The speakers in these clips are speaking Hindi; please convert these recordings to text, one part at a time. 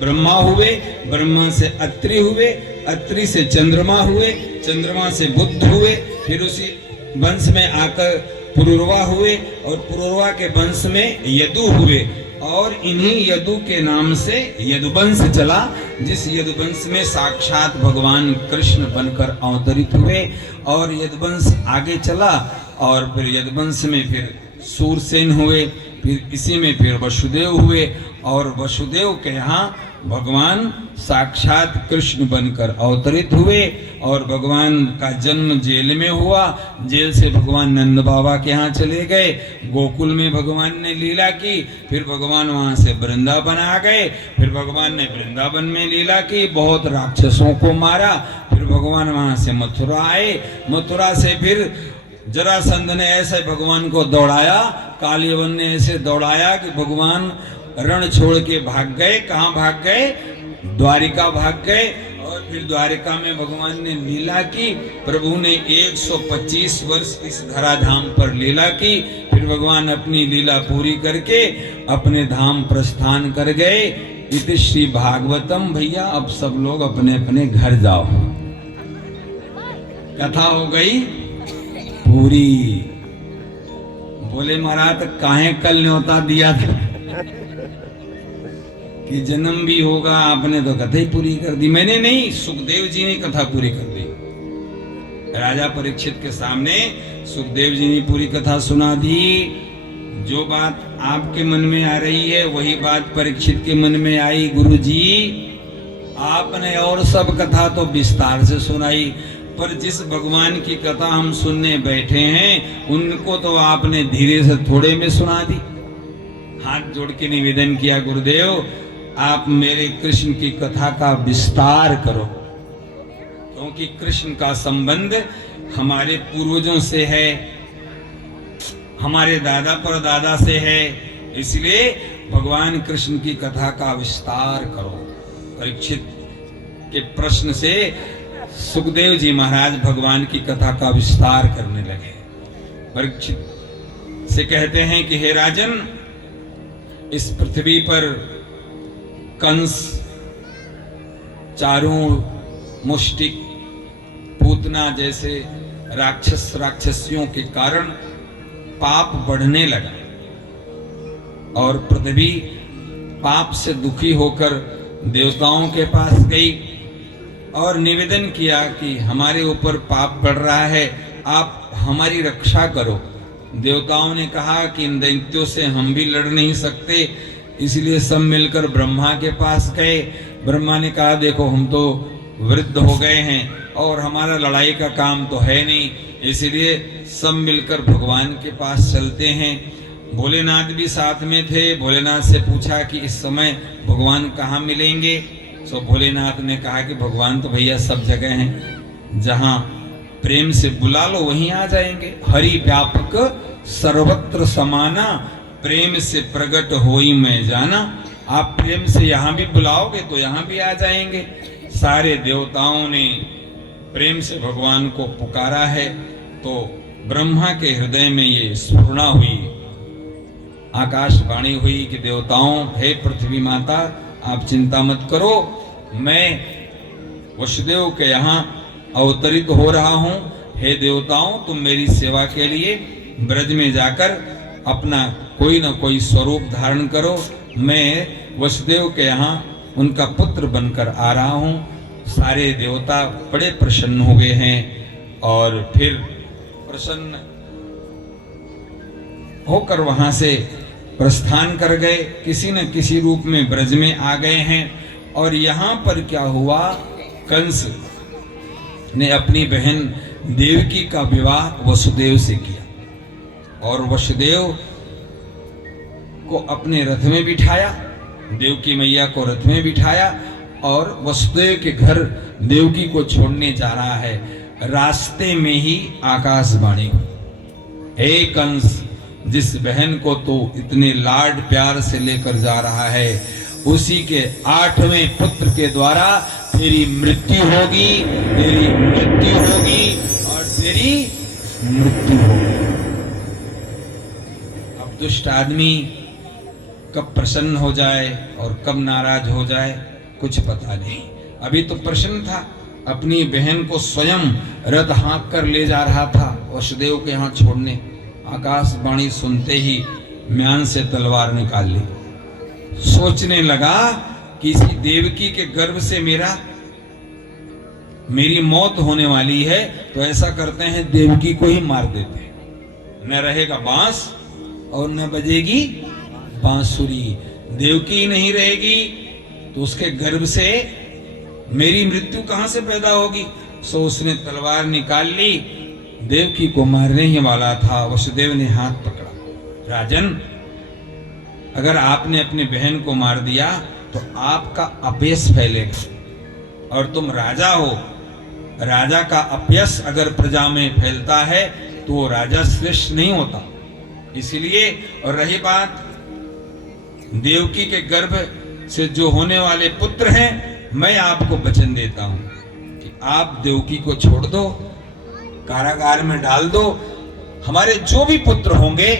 ब्रह्मा हुए, ब्रह्मा से अत्रि हुए, अत्रि से चंद्रमा हुए, चंद्रमा से बुध हुए, फिर उसी वंश में आकर पुरुरवा हुए और पुरुरवा के वंश में यदु हुए और इन्हीं यदु के नाम से यदुवंश चला, जिस यदुवंश में साक्षात भगवान कृष्ण बनकर अवतरित हुए और यदुवंश आगे चला और फिर यदुवंश में फिर सूरसेन हुए, फिर इसी में फिर वसुदेव हुए और वसुदेव के यहाँ भगवान साक्षात कृष्ण बनकर अवतरित हुए और भगवान का जन्म जेल में हुआ। जेल से भगवान नंद बाबा के यहाँ चले गए, गोकुल में भगवान ने लीला की, फिर भगवान वहाँ से वृंदावन आ गए, फिर भगवान ने वृंदावन में लीला की, बहुत राक्षसों को मारा, फिर भगवान वहाँ से मथुरा आए, मथुरा से फिर जरासंध ने ऐसे भगवान को दौड़ाया, कालियवन ने ऐसे दौड़ाया कि भगवान रण छोड़ के भाग गए। कहाँ भाग गए? द्वारिका भाग गए और फिर द्वारिका में भगवान ने लीला की। प्रभु ने 125 वर्ष इस धराधाम पर लीला की, फिर भगवान अपनी लीला पूरी करके अपने धाम प्रस्थान कर गए। इति श्री भागवतम। भैया अब सब लोग अपने अपने घर जाओ, कथा हो गई पूरी। बोले महाराज काहे कल न्योता दिया था कि जन्म भी होगा, आपने तो कथा ही पूरी कर दी। मैंने नहीं, सुखदेव जी ने कथा पूरी कर दी। राजा परीक्षित के सामने सुखदेव जी ने पूरी कथा सुना दी। जो बात आपके मन में आ रही है वही बात परीक्षित के मन में आई। गुरु जी आपने और सब कथा तो विस्तार से सुनाई, पर जिस भगवान की कथा हम सुनने बैठे हैं उनको तो आपने धीरे से थोड़े में सुना दी। हाथ जोड़ के निवेदन किया, गुरुदेव आप मेरे कृष्ण की कथा का विस्तार करो, क्योंकि कृष्ण का संबंध हमारे पूर्वजों से है, हमारे दादा परदादा से है, इसलिए भगवान कृष्ण की कथा का विस्तार करो। परीक्षित के प्रश्न से सुखदेव जी महाराज भगवान की कथा का विस्तार करने लगे। परीक्षित से कहते हैं कि हे राजन, इस पृथ्वी पर कंस, चारों मुष्टिक, पूतना जैसे राक्षस राक्षसियों के कारण पाप बढ़ने लगा और पृथ्वी पाप से दुखी होकर देवताओं के पास गई और निवेदन किया कि हमारे ऊपर पाप बढ़ रहा है, आप हमारी रक्षा करो। देवताओं ने कहा कि इन दैत्यों से हम भी लड़ नहीं सकते, इसलिए सब मिलकर ब्रह्मा के पास गए। ब्रह्मा ने कहा देखो हम तो वृद्ध हो गए हैं और हमारा लड़ाई का काम तो है नहीं, इसलिए सब मिलकर भगवान के पास चलते हैं। भोलेनाथ भी साथ में थे। भोलेनाथ से पूछा कि इस समय भगवान कहाँ मिलेंगे? तो भोलेनाथ ने कहा कि भगवान तो भैया सब जगह हैं, जहाँ प्रेम से बुला लो वहीं आ जाएंगे। हरि व्यापक सर्वत्र समाना, प्रेम से प्रकट होई मैं जाना। आप प्रेम से यहाँ भी बुलाओगे तो यहाँ भी आ जाएंगे। सारे देवताओं ने प्रेम से भगवान को पुकारा है तो ब्रह्मा के हृदय में ये स्फुरणा हुई, आकाशवाणी हुई कि देवताओं, हे पृथ्वी माता आप चिंता मत करो, मैं वसुदेव के यहाँ अवतरित हो रहा हूँ। हे देवताओं तुम मेरी सेवा के लिए ब्रज में जाकर अपना कोई न कोई स्वरूप धारण करो, मैं वसुदेव के यहाँ उनका पुत्र बनकर आ रहा हूँ। सारे देवता बड़े प्रसन्न हो गए हैं और फिर प्रसन्न होकर वहां से प्रस्थान कर गए, किसी न किसी रूप में ब्रज में आ गए हैं। और यहाँ पर क्या हुआ, कंस ने अपनी बहन देवकी का विवाह वसुदेव से किया और वसुदेव को अपने रथ में बिठाया, देवकी मैया को रथ में बिठाया और वसुदेव के घर देवकी को छोड़ने जा रहा है। रास्ते में ही आकाशवाणी, हे कंस, जिस बहन को तो इतने लाड प्यार से लेकर जा रहा है उसी के 8वें पुत्र के द्वारा तेरी मृत्यु होगी, तेरी मृत्यु होगी और तेरी मृत्यु होगी। अब दुष्ट आदमी कब प्रसन्न हो जाए और कब नाराज हो जाए कुछ पता नहीं। अभी तो प्रसन्न था, अपनी बहन को स्वयं रथ हाँक कर ले जा रहा था वसुदेव के यहाँ छोड़ने। आकाशवाणी सुनते ही म्यान से तलवार निकाल ली। सोचने लगा कि इसी देवकी के गर्भ से मेरी मौत होने वाली है, तो ऐसा करते हैं देवकी को ही मार देते हैं। न रहेगा बांस और न बजेगी बांसुरी, देवकी नहीं रहेगी तो उसके गर्भ से मेरी मृत्यु कहां से पैदा होगी। सो उसने तलवार निकाल ली, देवकी को मारने ही वाला था। वसुदेव ने हाथ पकड़ा, राजन अगर आपने अपनी बहन को मार दिया तो आपका अपयश फैलेगा, और तुम राजा हो, राजा का अपयश अगर प्रजा में फैलता है तो वो राजा श्रेष्ठ नहीं होता। इसलिए, और रही बात देवकी के गर्भ से जो होने वाले पुत्र हैं, मैं आपको वचन देता हूं कि आप देवकी को छोड़ दो, कारागार में डाल दो, हमारे जो भी पुत्र होंगे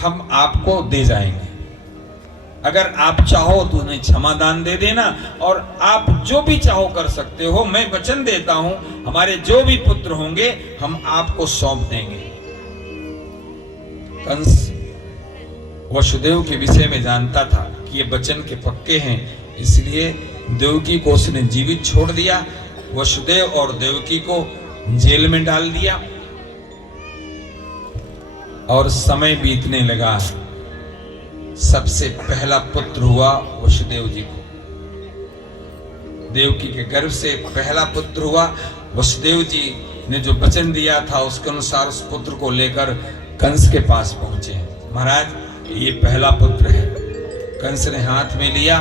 हम आपको दे जाएंगे। अगर आप चाहो तो उन्हें क्षमादान दे देना, और आप जो भी चाहो कर सकते हो। मैं वचन देता हूं हमारे जो भी पुत्र होंगे हम आपको सौंप देंगे। कंस वसुदेव के विषय में जानता था कि ये वचन के पक्के हैं, इसलिए देवकी को उसने जीवित छोड़ दिया। वसुदेव और देवकी को जेल में डाल दिया, और समय बीतने लगा। सबसे पहला पुत्र हुआ वसुदेव जी को, देवकी के गर्भ से पहला पुत्र हुआ। वसुदेव जी ने जो वचन दिया था उसके अनुसार उस पुत्र को लेकर कंस के पास पहुंचे। महाराज ये पहला पुत्र है। कंस ने हाथ में लिया,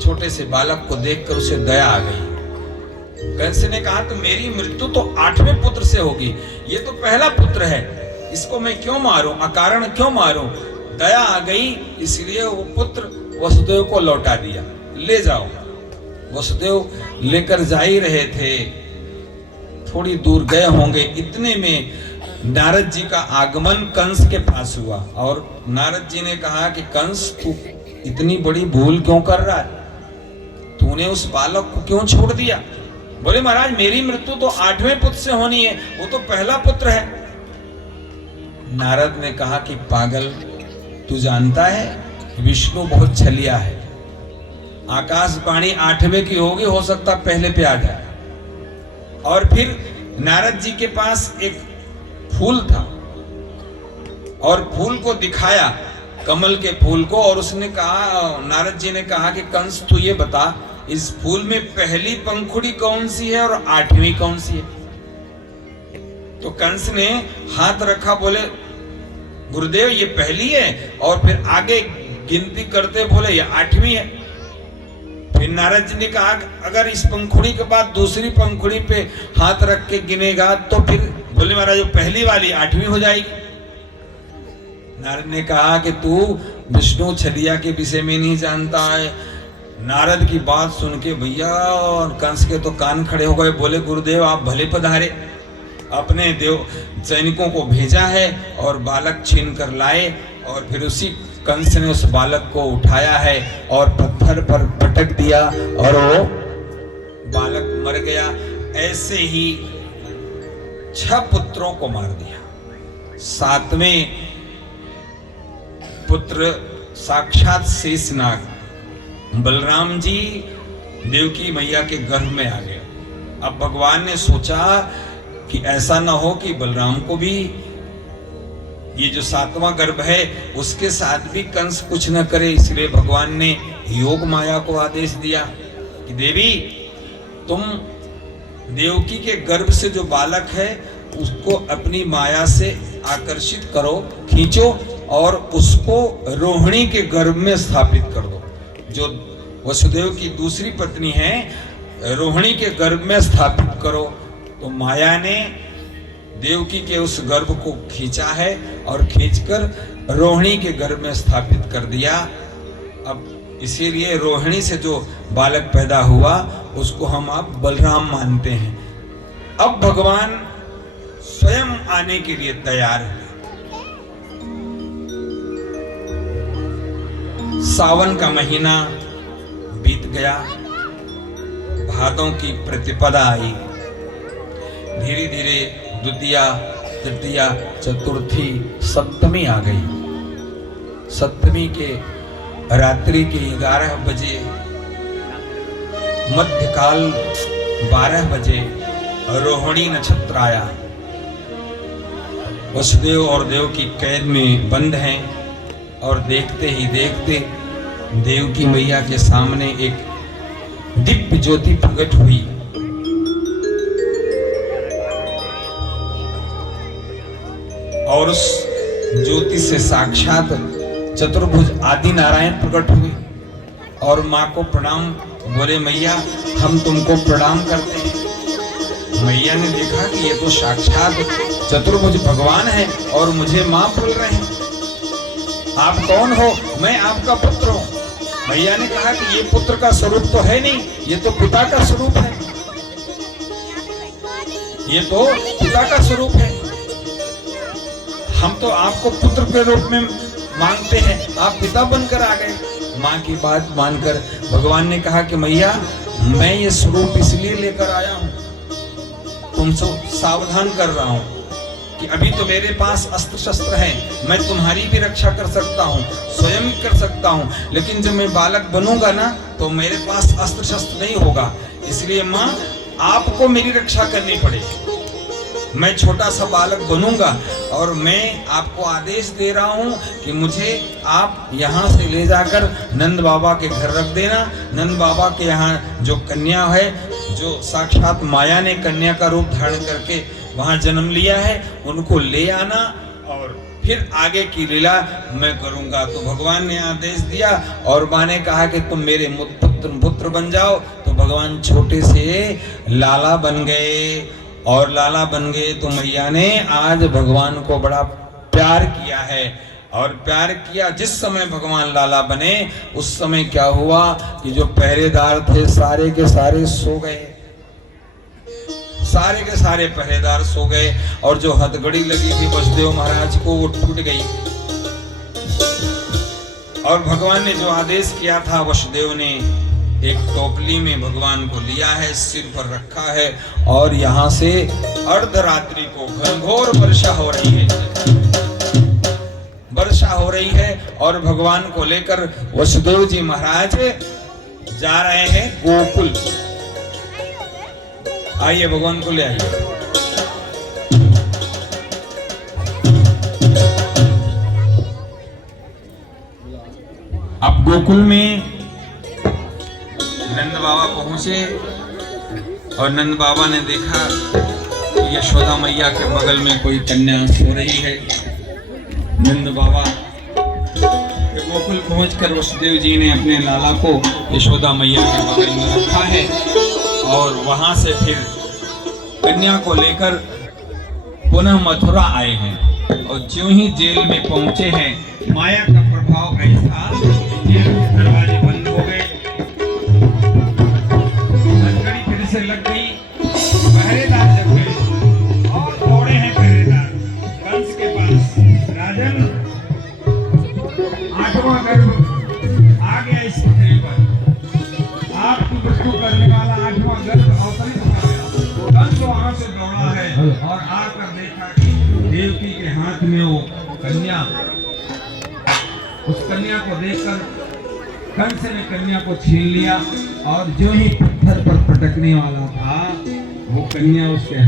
छोटे से बालक को देखकर उसे दया आ गई। कंस ने कहा तो मेरी मृत्यु तो 8वें पुत्र से होगी, ये तो पहला पुत्र है, इसको मैं क्यों मारूं, अकारण क्यों मारूं। दया आ गई, इसलिए वो पुत्र वसुदेव को लौटा दिया। ले जाओ। वसुदेव लेकर जा ही रहे थे, थोड़ी दूर गए होंगे, इतने में नारद जी का आगमन कंस के पास हुआ। और नारद जी ने कहा कि कंस तू इतनी बड़ी भूल क्यों कर रहा है, तूने उस बालक को क्यों छोड़ दिया। बोले महाराज मेरी मृत्यु तो 8वें पुत्र से होनी है, वो तो पहला पुत्र है। नारद ने कहा कि पागल, तू जानता है विष्णु बहुत छलिया है, आकाशवाणी 8वें की होगी, हो सकता पहले पे आ जाए। और फिर नारद जी के पास एक फूल था, और फूल को दिखाया, कमल के फूल को, और उसने कहा, नारद जी ने कहा कि कंस तू ये बता इस फूल में पहली पंखुड़ी कौन सी है और 8वीं कौन सी है। तो कंस ने हाथ रखा, बोले गुरुदेव ये पहली है, और फिर आगे गिनती करते बोले ये 8वीं है। फिर नारद जी ने कहा अगर इस पंखुड़ी के बाद दूसरी पंखुड़ी पे हाथ रख के गिनेगा तो फिर, बोले महाराज पहली वाली 8वीं हो जाएगी। नारद ने कहा कि तू विष्णु छलिया के विषय में नहीं जानता है। नारद की बात सुन के भैया और कंस के तो कान खड़े हो गए। बोले गुरुदेव आप भले पधारे, अपने देव सैनिकों को भेजा है और बालक छीन कर लाए, और फिर उसी कंस ने उस बालक को उठाया है और पत्थर पर पटक दिया और वो बालक मर गया। ऐसे ही 6 पुत्रों को मार दिया। 7वें पुत्र साक्षात शेषनाग बलराम जी देवकी मैया के गर्भ में आ गए। अब भगवान ने सोचा कि ऐसा ना हो कि बलराम को भी ये जो 7वां गर्भ है उसके साथ भी कंस कुछ न करे, इसलिए भगवान ने योग माया को आदेश दिया कि देवी तुम देवकी के गर्भ से जो बालक है उसको अपनी माया से आकर्षित करो, खींचो और उसको रोहिणी के गर्भ में स्थापित कर दो। जो वसुदेव की दूसरी पत्नी है रोहिणी के गर्भ में स्थापित करो। तो माया ने देवकी के उस गर्भ को खींचा है और खींचकर रोहिणी के गर्भ में स्थापित कर दिया। अब इसीलिए रोहिणी से जो बालक पैदा हुआ उसको हम अब बलराम मानते हैं। अब भगवान स्वयं आने के लिए तैयार है। सावन का महीना बीत गया, भादों की प्रतिपदा आई। धीरे धीरे द्वितीया, तृतीया, चतुर्थी, सप्तमी आ गई। सप्तमी के रात्रि के 11 बजे, मध्यकाल 12 बजे रोहिणी नक्षत्र आया। वसुदेव और देव की कैद में बंद हैं और देखते ही देखते देव की मैया के सामने एक दिव्य ज्योति प्रकट हुई। और उस ज्योति से साक्षात चतुर्भुज आदि नारायण प्रकट हुए और माँ को प्रणाम, बोले मैया हम तुमको प्रणाम करते हैं। मैया ने देखा कि ये तो साक्षात चतुर्भुज भगवान है और मुझे माँ बोल रहे हैं। आप कौन हो? मैं आपका पुत्र हूँ। मैया ने कहा कि ये पुत्र का स्वरूप तो है नहीं, ये तो पिता का स्वरूप है, ये तो पिता का स्वरूप है। हम तो आपको पुत्र के रूप में मांगते हैं, आप पिता बनकर आ गए। माँ की बात मानकर भगवान ने कहा कि मैया मैं ये स्वरूप इसलिए लेकर आया हूँ, तुमसे सावधान कर रहा हूँ कि अभी तो मेरे पास अस्त्र शस्त्र हैं, मैं तुम्हारी भी रक्षा कर सकता हूँ, स्वयं कर सकता हूँ, लेकिन जब मैं बालक बनूंगा ना तो मेरे पास अस्त्र शस्त्र नहीं होगा। इसलिए माँ आपको मेरी रक्षा करनी पड़ेगी। मैं छोटा सा बालक बनूंगा और मैं आपको आदेश दे रहा हूं कि मुझे आप यहां से ले जाकर नंद बाबा के घर रख देना। नंद बाबा के यहाँ जो कन्या है, जो साक्षात माया ने कन्या का रूप धारण करके वहां जन्म लिया है, उनको ले आना और फिर आगे की लीला मैं करूंगा। तो भगवान ने आदेश दिया और माँ ने कहा कि तुम मेरे पुत्र बन जाओ। तो भगवान छोटे से लाला बन गए और लाला बन गए। तो मैया ने आज भगवान को बड़ा प्यार किया है और प्यार किया। जिस समय भगवान लाला बने उस समय क्या हुआ कि जो पहरेदार थे सारे के सारे सो गए, सारे के सारे पहरेदार सो गए और जो हथकड़ी लगी थी वसुदेव महाराज को वो टूट गई। और भगवान ने जो आदेश किया था, वसुदेव ने एक टोपली में भगवान को लिया है, सिर पर रखा है और यहाँ से अर्धरात्रि को घनघोर वर्षा हो रही है, वर्षा हो रही है और भगवान को लेकर वसुदेव जी महाराज जा रहे हैं गोकुल। आइए भगवान को ले आइए। अब गोकुल में नंद बाबा पहुंचे और नंद बाबा ने देखा कि यशोदा मैया के बगल में कोई कन्या सो रही है। नंद बाबा गोकुल पहुंचकर वसुदेव जी ने अपने लाला को यशोदा मैया के बगल में रखा है और वहां से फिर कन्या को लेकर पुनः मथुरा आए हैं। और ज्यों ही जेल में पहुंचे हैं, माया का प्रभाव ऐसा, जेल के दरवाजे बंद हो गए, हथकड़ी फिर से लग गई, पहरेदार जग गए और दौड़े हैं पहरेदार कंस के पास। राजन, 8वां गर्भ आ गया इस पृथ्वी पर, आपकी मृत्यु करने वाला 8वां गर्भ अवतरित हो गया। कंस वहां से दौड़ा है और आकर देखा कि देवकी के हाथ में वो कन्या, उस कन्या को देखकर कंस ने कन्या को छीन लिया और जो ही पत्थर पर पटकने वाला था वो कन्या उसके